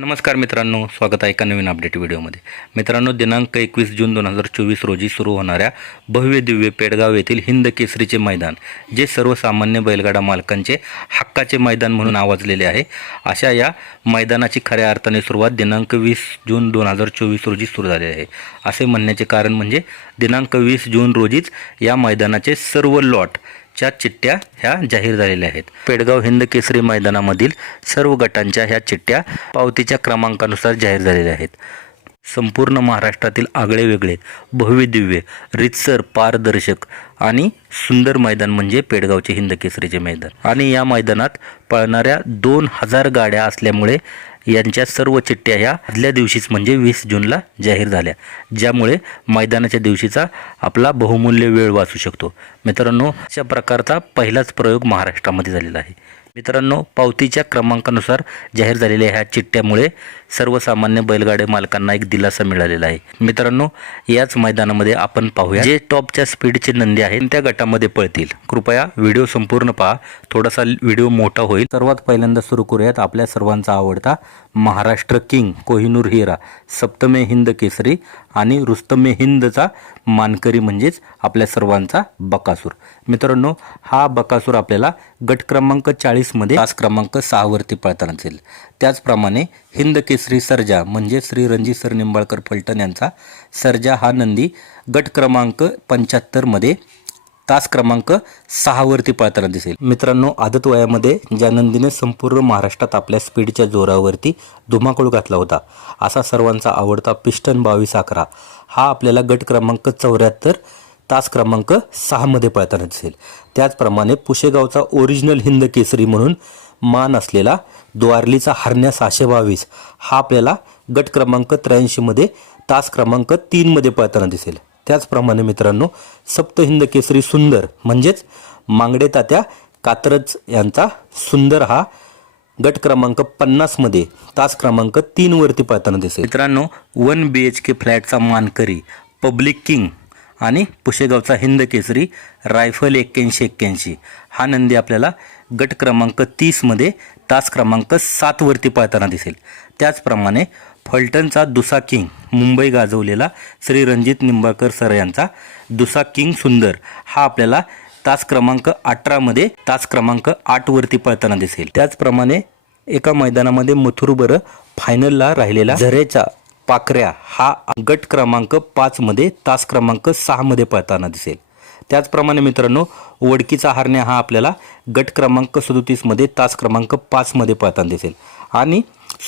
नमस्कार मित्रांनो स्वागत आहे एका नवीन अपडेट व्हिडिओमध्ये. मित्रांनो दिनांक एकवीस जून दोन हजार चोवीस रोजी सुरू होणाऱ्या भव्य दिव्य पेडगाव येथील हिंद केसरीचे मैदान जे सर्वसामान्य बैलगाडा मालकांचे हक्काचे मैदान म्हणून आवाजलेले आहे अशा या मैदानाची खऱ्या अर्थाने सुरुवात दिनांक वीस जून दोन हजार चोवीस रोजी सुरू झाले आहे. असे म्हणण्याचे कारण म्हणजे दिनांक वीस जून रोजीच या मैदानाचे सर्व लॉट च्या चिठ्ठ्या ह्या जाहीर झालेल्या आहेत. पेडगाव हिंद केसरी मैदानामधील सर्व गटांच्या ह्या चिठ्ठ्या पावतीच्या क्रमांकानुसार जाहीर झालेल्या आहेत. संपूर्ण महाराष्ट्रातील आगळे वेगळे भव्यदिव्य रितसर पारदर्शक आणि सुंदर मैदान म्हणजे पेडगावचे हिंद केसरीचे मैदान. आणि या मैदानात पळणाऱ्या दोन हजार गाड्या असल्यामुळे यांच्या सर्व चिठ्ठ्या ह्या आदल्या दिवशीच म्हणजे वीस जूनला जाहीर झाल्या. ज्यामुळे मैदानाच्या दिवशीचा आपला बहुमूल्य वेळ वाचू शकतो. मित्रांनो अशा प्रकारचा पहिलाच प्रयोग महाराष्ट्रामध्ये झालेला आहे. मित्रांनो पावतीच्या क्रमांकानुसार जाहीर झालेल्या ह्या चिठ्ठ्यामुळे सर्वसामान्य बैलगाडे मालकांना एक दिलासा मिळालेला आहे. मित्रांनो याच मैदानामध्ये आपण पाहूया जे टॉपच्या स्पीडचे नंदी आहेत त्या गटामध्ये पळतील. कृपया व्हिडिओ संपूर्ण पहा. थोडासा व्हिडिओ मोठा होईल. सर्वात पहिल्यांदा सुरू करूयात आपल्या सर्वांचा आवडता महाराष्ट्र किंग कोहिनूर हिरा सप्तमे हिंद केसरी आणि रुस्तमे हिंदचा मानकरी म्हणजेच आपल्या सर्वांचा बकासूर. मित्रांनो हा बकासूर आपल्याला गट क्रमांक चाळीस चाळीसमध्ये तास क्रमांक सहावरती पळताना दिसेल. त्याचप्रमाणे हिंद केसरी सर्जा म्हणजे श्री रणजित सर निंबाळकर फलटण यांचा सर्जा हा नंदी गट क्रमांक पंच्याहत्तरमध्ये तास क्रमांक सहावरती पळताना दिसेल. मित्रांनो आदत वयामध्ये ज्या नंदीने संपूर्ण महाराष्ट्रात आपल्या स्पीडच्या जोरावरती धुमाकूळ घातला होता असा सर्वांचा आवडता पिस्टन बावीस अकरा हा आपल्याला गट क्रमांक चौऱ्याहत्तर तास क्रमांक सहामध्ये पळताना दिसेल. त्याचप्रमाणे पुशेगावचा ओरिजिनल हिंद केसरी म्हणून मान असलेला द्वारलीचा हरण्या सहाशे बावीस हा आपल्याला गट क्रमांक त्र्याऐंशीमध्ये तास क्रमांक तीनमध्ये पळताना दिसेल. त्याचप्रमाणे मित्रांनो सप्तहिंद केसरी सुंदर म्हणजेच मांगडे तात्या कात्रज यांचा सुंदर हा गट क्रमांक पन्नासमध्ये तास क्रमांक तीनवरती पळताना दिसेल. मित्रांनो वन बी एच के फ्लॅटचा मानकरी पब्लिक किंग आणि पुशेगावचा हिंद केसरी रायफल एक्क्याऐंशी एक्क्याऐंशी. हा नंदी आपल्याला गट क्रमांक तीसमध्ये तास क्रमांक सातवरती पळताना दिसेल. त्याचप्रमाणे फलटणचा दुसा किंग मुंबई गाजवलेला श्री रणजित निंबाळकर सर यांचा दुसा किंग सुंदर हा आपल्याला तास क्रमांक अठरामध्ये तास क्रमांक आठवरती पळताना दिसेल. त्याचप्रमाणे एका मैदानामध्ये मथुरबरं फायनलला राहिलेला झरेचा पाकऱ्या हा गट क्रमांक पाचमध्ये तास क्रमांक सहामध्ये पळताना दिसेल. त्याचप्रमाणे मित्रांनो वडकीचा हरण्या हा आपल्याला गट क्रमांक सदोतीसमध्ये तास क्रमांक पाचमध्ये पळताना दिसेल. आणि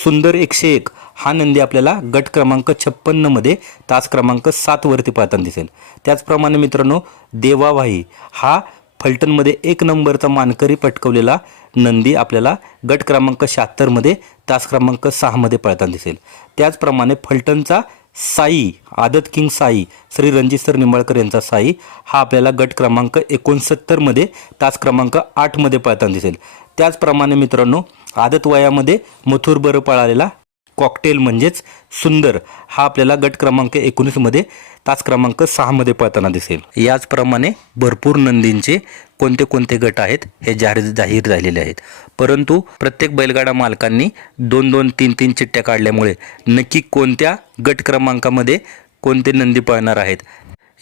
सुंदर एकशे एक हा नंदी आपल्याला गट क्रमांक छप्पन्नमध्ये तास क्रमांक सातवरती पळताना दिसेल. त्याचप्रमाणे मित्रांनो देवाभाई हा फलटणमध्ये एक नंबरचा मानकरी पटकवलेला नंदी आपल्याला गट क्रमांक शहात्तरमध्ये तास क्रमांक सहामध्ये पळताना दिसेल. त्याचप्रमाणे फलटणचा साई आदत किंग साई श्री रणजित सर निंबाळकर यांचा साई हा आपल्याला गट क्रमांक एकोणसत्तरमध्ये तास क्रमांक आठमध्ये पळताना दिसेल. त्याचप्रमाणे मित्रांनो आदत वयामध्ये मथुर बरं पळालेला कॉकटेल म्हणजेच सुंदर हा आपल्याला गट क्रमांक एकोणीसमध्ये तास क्रमांक सहामध्ये पळताना दिसेल. याचप्रमाणे भरपूर नंदींचे कोणते कोणते गट आहेत हे जाहीर जाहीर झालेले आहेत. परंतु प्रत्येक बैलगाडा मालकांनी दोन दोन तीन तीन चिठ्ठ्या काढल्यामुळे नक्की कोणत्या गट क्रमांकामध्ये कोणते नंदी पळणार आहेत?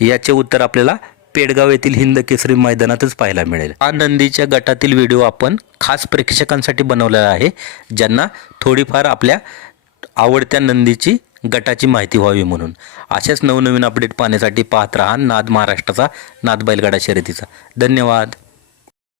याचे उत्तर आपल्याला पेडगाव येथील हिंद केसरी मैदानातच पाहायला मिळेल. हा नंदीच्या गटातील व्हिडिओ आपण खास प्रेक्षकांसाठी बनवलेला आहे ज्यांना थोडीफार आपल्या आवडत्या नंदीची गटाची माहिती व्हावी म्हणून. अशाच नवनवीन अपडेट पाहण्यासाठी पाहत राहा नाद महाराष्ट्राचा नाद बैलगाडा शर्यतीचा. धन्यवाद.